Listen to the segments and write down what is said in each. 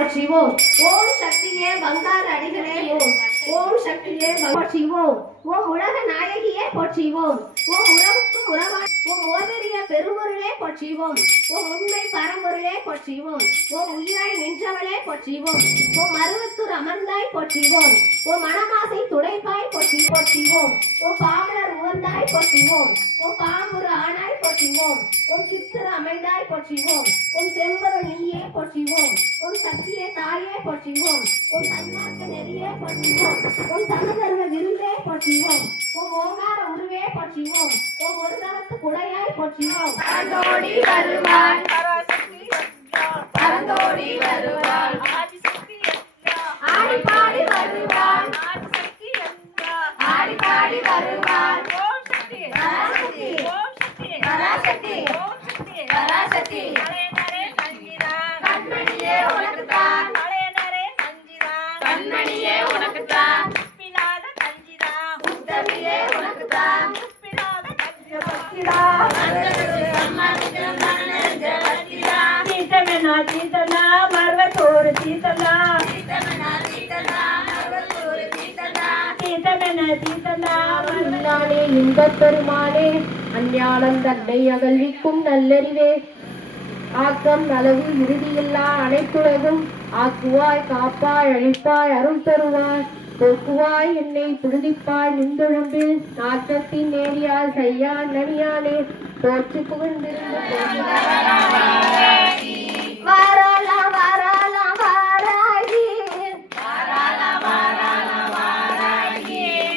போற்றிவோம். ஓம் சக்தியே பங்கார அடிகளே ஓம். ஓம் சக்தியே போற்றிவோம். ஓம் உலக நாயகியே போற்றிவோம். ஓம் உறவுக்கும் உறவா ஓம் ஓதரிய பெருமொருளே போற்றிவோம். ஓம் உண்மை பரம்பொருளே போற்றிவோம். ஓம் உயிராய் நின்றவளே போற்றிவோம். ஓம் மருவத்தூர் அமர்ந்தாய் போற்றிவோம். ஓம் மணமாசை துடைப்பாய் போற்றிவோம். ஓம் பாவலர் உவந்தாய் போற்றிவோம். ஓம் பாம்புரு ஆனாய் போற்றிவோம். ஓம் சித்திர அமைந்தாய் போற்றிவோம். ஓம் செம்பர நீயே போற்றிவோம். ஓம் சக்தியே தாயே போற்றிவோம். ஓம் சன்மார்க்க நெறியே போற்றிவோம். ஓம் தமிழர்வ விருந்தே போற்றிவோம். ஓம் ஓங்கார உருவே போற்றிவோம். ஓம் ஒரு தரத்து குடையாய் போற்றிவோம். பரந்தோடி வருவாள் பரந்தோடி வருவாள் ஆடி பாடி வருவாள் ஆடி பாடி வருவாள். ஓம் சக்தி பராசக்தி பராசக்தி பராசக்தி கண்மணியே உனக்குத்தான் கண்மணியே உனக்குத்தான் உத்தமியே உனக்குத்தான் சீதமனா சீதனா மர்வத்தோடு சீதனா சீதமனா சீதனா மருளானே இன்பப் பெருமானே அஞ்ஞானம் தன்னை அகழ்விக்கும் நல்லறிவே ஆக்கம் அளவு இறுதியில்லா அனைத்துலகும் ஆக்குவாய் காப்பாய் அழிப்பாய் அருள் தருவாய் போக்குவாய் என்னை புழுதிப்பாய் நின்றொழும்பில் நாட்டத்தின் நேரியால் செய்யா நனியானே போற்றி புகழ்ந்திருந்த வாராலாம் வாராலாம் வாராகி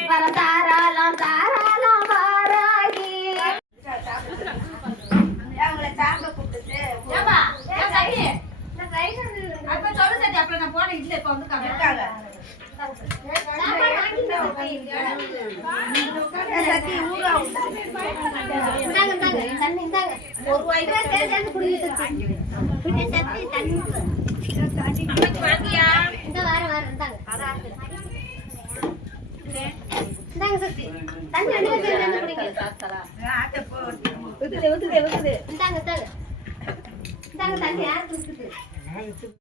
வர தாராலாம் தாராலாம் வாராகி அவங்கள சாங்க கூப்பிட்டு அப்ப சொல்ல சரி அப்புறம் நான் போன இல்ல இப்ப வந்து இருக்காங்க தண்ணி யாரு